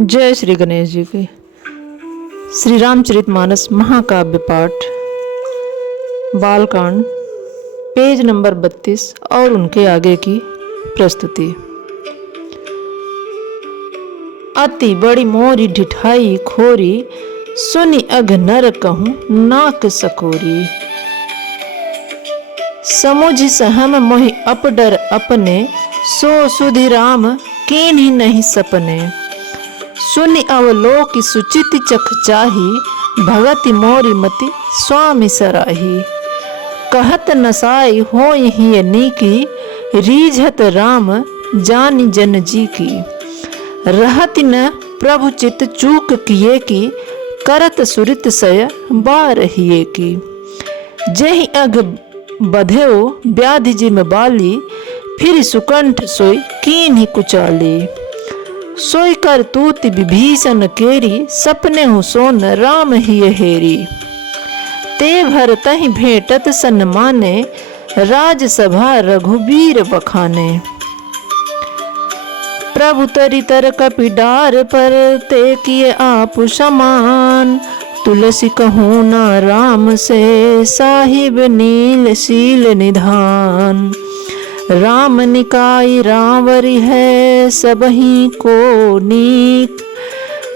जय श्री गणेश जी की। श्री रामचरितमानस महाकाव्य पाठ बालकांड पेज नंबर 32 और उनके आगे की प्रस्तुति। अति बड़ी मोरी ढिठाई खोरी, सुनि अघ नर कहूँ नाक सकोरी। समुझ सहम मोहि अपडर अपने, सो सुधि राम कीन्ही नहीं सपने। सुनि अवलोक सुचिति चख चाही, भगति मोरी मति स्वामी सराही। कहत नसाई होय हिय नीकी, रीझत राम जानि जन जी की। रहत न प्रभु चित चूक किए की, करत सुरित सय बारहिए की। जहि अघ बधेओ व्याधि जिम बाली, फिर सुकंठ सोई कीन्ही कुचाली। सोई कर तूत विभीषण केरी, सपने हूँ सोन राम हिय हेरी। ते भर तहि भेटत सन्माने, राजसभा रघुबीर बखाने। प्रभु तरि तर कपि डार पर, ते किए आप समान। तुलसी कहूँ ना राम से, साहिब नील शील निधान। राम निकाय रावरी है, सबही को नीक।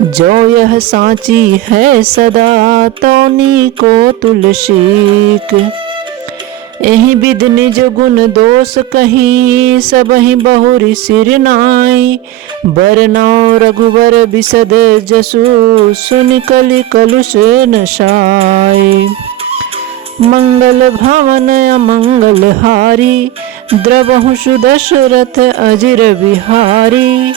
जो यह साची है सदा, तौनी को तुलसीक। एहि विध निज गुण दोष कही, सबही बहुरी सिर नाई। बरनौ रघुबर बिसद जसु, सुनि कलि कलुष नशाय। मंगल भवन अमंगल हारी, द्रवहु सुदशरथ अजिर बिहारी।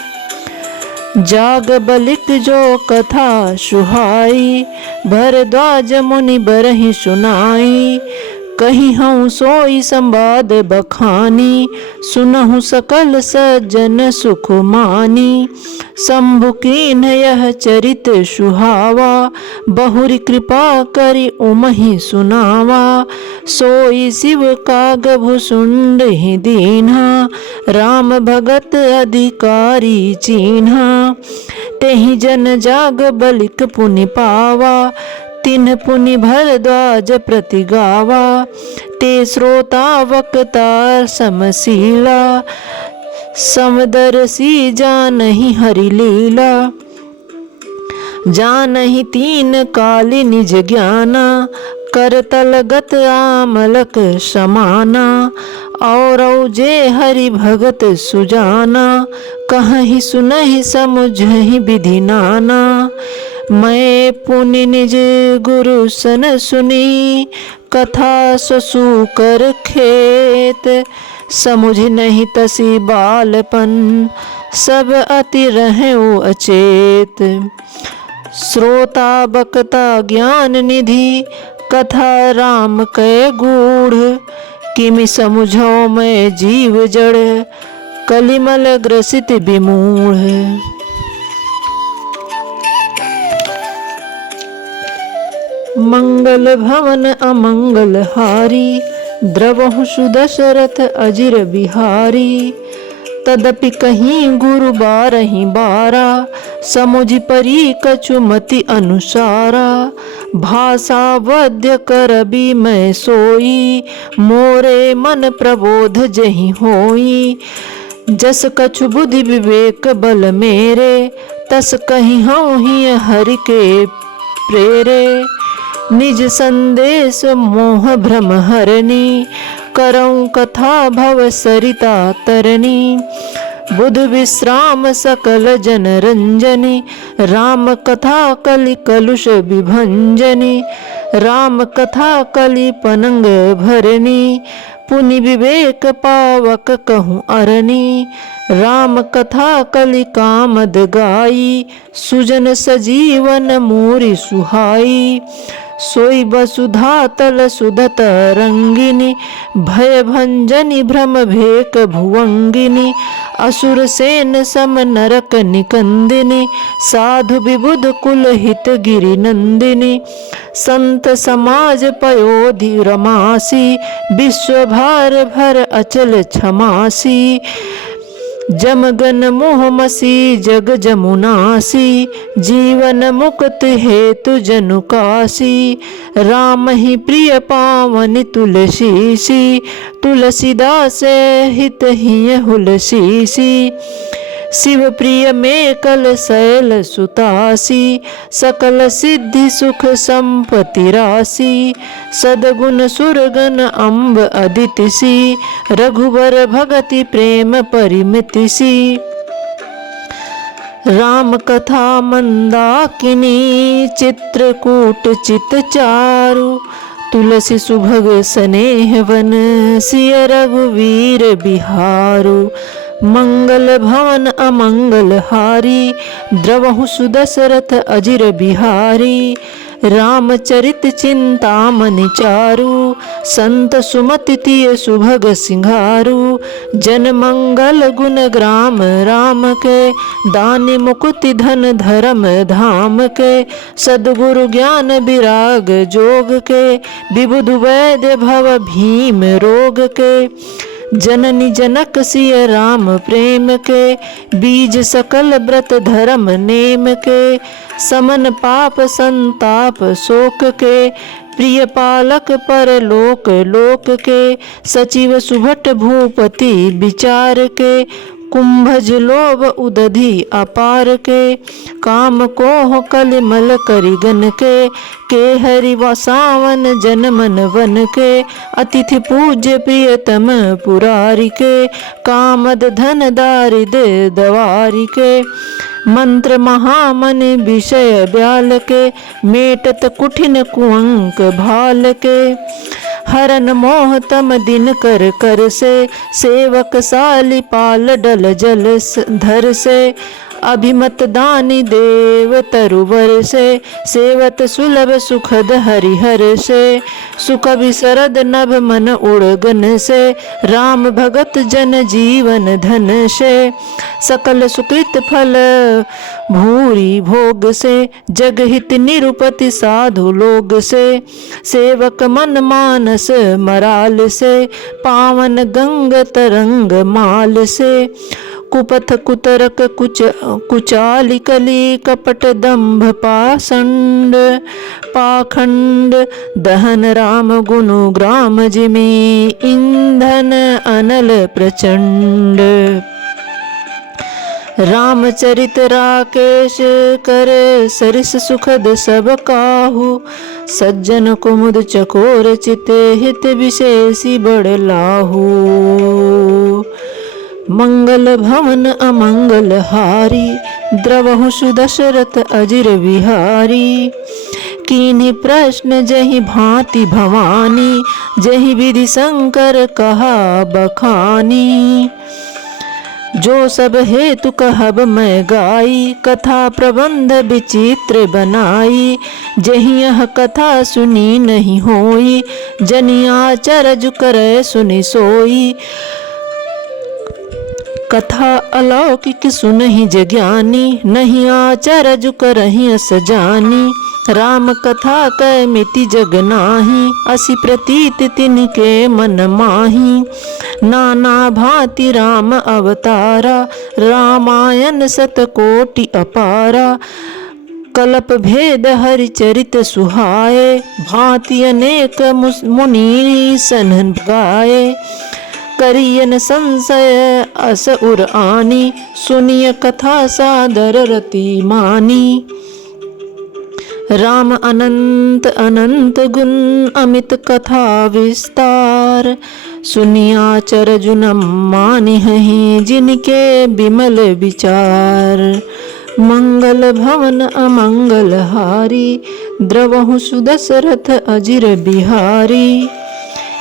जाग बलिक जो कथा सुहाई, भरद्वाज मुनि बरहि सुनाई। कही हूँ सोई संवाद बखानी, सुनहु सकल सज्जन सुख मानी। शंभु कीन्ह यह चरित सुहावा, बहुरी कृपा करि उमहि सुनावा। सोई शिव काग भुसुंड ही दीन्हा, राम भगत अधिकारी चीन्हा। तेहि जन जाग बलिक पुनि पावा, तिन्ह पुनि भरद्वाज प्रति गावा। ते श्रोता वक्ता समशीला, समदर्शी जानहि हरि लीला। जानहि तीन कालि निज ज्ञाना, करतल गत आमलक समाना। और जे हरि भगत सुजाना, कहहि सुनहि समुझहि विधि नाना। मैं पुनि निज गुरु सन सुनी, कथा ससु कर खेत। समुझ नहीं तसी बालपन, सब अति रहेउ अचेत। श्रोता बक्ता ज्ञान निधि, कथा राम कै गूढ़। किमि समुझौ मैं जीव जड़, कलिमल ग्रसित विमूढ़। मंगल भवन अमंगल हारी, द्रवहु सुदशरथ अजिर बिहारी। तदपि कहीं गुरु बारहि बारा, समुझ परी कछु मति अनुसारा। भाषा वद्य करबी मैं सोई, मोरे मन प्रबोध जहि होई। जस कछु बुद्धि विवेक बल मेरे, तस कहीं हूँ ही हरि के प्रेरे। निज संदेश मोह भ्रम हरनी, करऊँ कथा भव सरिता तरनी। बुध विश्राम सकल जन रंजनी, राम कथा कलि कलुष विभंजनी। राम कथा कलि पनंग भरनी, पुनि विवेक पावक कहूँ अरनी। राम कथा कलि कामद गाई, सुजन सजीवन मोरी सुहाई। सोई वसुधा तल सुधत रंगिनी, भय भंजनी भ्रम भेक भुवंगिनी। असुर सेन सम नरक निकंदिनी, साधु विबुध कुल हित गिरि नंदिनी। संत समाज पयोधि रमासी, विश्व भार भर अचल क्षमासी। जमगन मोह मसी जग जमुनासी, जीवन मुक्त हेतु जनु कासी। राम ही प्रिय पावन तुलसीसी, तुलसीदास हित ही हुलसीसी। शिव प्रिय में कल शैल सुतासी, सकल सिद्धि सुख संपत्ति राशि। सदगुण सुरगन अम्ब अदिति सी, रघुबर भगति प्रेम परिमिति सी। राम कथा मंदाकिनी, चित्रकूट चित चारु। तुलसी सुभग स्नेह वन, सिय रघुवीर बिहारु। मंगल भवन अमंगल हारी, द्रवहु सुदशरथ अजिर बिहारी। रामचरित चिंतामणि चारु, संत सुमति तिय सुभग सिंगारू। जन मंगल गुण ग्राम राम के, दानि मुकुति धन धर्म धाम के। सद्गुरु ज्ञान विराग जोग के, विबुध वैद्य भव भीम रोग के। जननी जनक सिय राम प्रेम के, बीज सकल व्रत धर्म नेम के। समन पाप संताप शोक के, प्रिय पालक पर लोक लोक के। सचिव सुभट भूपति विचार के, कुंभज लोभ उदधि अपार के। काम कोह कलिमल करिगन के हरि वसावन जन मन वन के। अतिथि पूज्य प्रियतम पुरारी के, कामद धन दारिद्र दवारी के। मंत्र महामन विषय ब्याल के, मेटत कुठिन कुअंक भाल के। हरन मोह तम दिन कर कर से, सेवक साली पाल डल जल धर से। अभिमत दानी देव तरुवर से, सेवत सुलभ सुखद हरिहर से। सुख विसरद नभ मन उड़गन से, राम भगत जन जीवन धन से। सकल सुकृत फल भूरी भोग से, जगहित निरुपति साधु लोग से। सेवक मन मानस मराल से, पावन गंग तरंग माल से। कुपथ कुतरक कुचाली कली, कपट दंभ पाषंड पाखंड। दहन राम गुनु ग्राम जिमि, ईंधन अनल प्रचंड। रामचरित राकेश कर, सरिस सुखद सब काहू। सज्जन कुमुद चकोर चिते, हित विशेषी बड़ लाहू। मंगल भवन अमंगल हारी, द्रवहु सुदशरथ अजिर बिहारी। कीन्ही प्रश्न जहि भांति भवानी, जहि विधि शंकर कहा बखानी। जो सब हेतु कहब मैं गाई, कथा प्रबंध विचित्र बनाई। जहि यह कथा सुनी नहीं होई, जनिया चरज करे सुनि सोई। कथा अलौकिक सुनहि जज्ञानी, नहीं आचरज करहि अस जानी। राम कथा कै मिति जग नाही, असि प्रतीत तिनके मन माही। नाना भांति राम अवतारा, रामायण शतकोटि अपारा। कल्प भेद हरिचरित सुहाए, भांति अनेक मुनि सन गाए। करियन संशय अस उर आनी, सुनिय कथा सादर रति मानी। राम अनंत अनंत गुण, अमित कथा विस्तार। सुनिया चरजु न मानिहि, जिनके बिमल विचार। मंगल भवन अमंगल हारी, द्रवहु सुदशरथ अजिर बिहारी।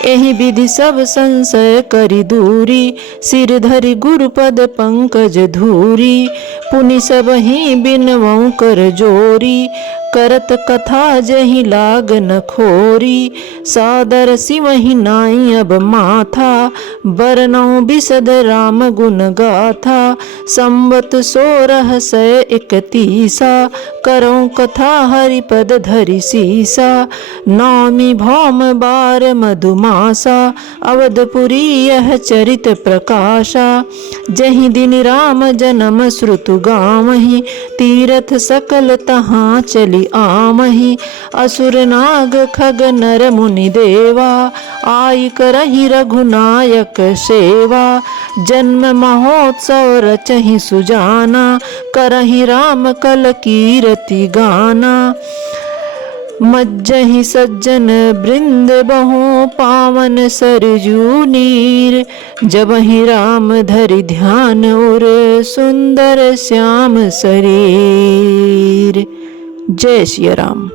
एहि विधि सब संशय करि दूरी, सिर धरि गुरुपद पंकज धूरी। पुनि सब ही बिनवऊँ कर जोरी, करत कथा जहि लागन खोरी, सादर सिवहि नाई अब माथा, बरनौ बिसद राम गुण गाथा। संवत 1631 करौं कथा हरिपद धरि सीसा, नौमी भौम बार मधुमासा, अवधपुरी यह चरित प्रकाशा। जहि दिन राम जन्म श्रुतु गावहीं, तीरथ सकल तहाँ चली आमहि। असुर नाग खग नर मुनि देवा, आई करहि रघुनायक सेवा। जन्म महोत्सव रचहि सुजाना, करहि राम कल कीरति गाना। मज्जहि सज्जन वृंद बहु, पावन सरजू नीर। जबहि राम धरि ध्यान उर, सुंदर श्याम शरीर। जय श्री राम।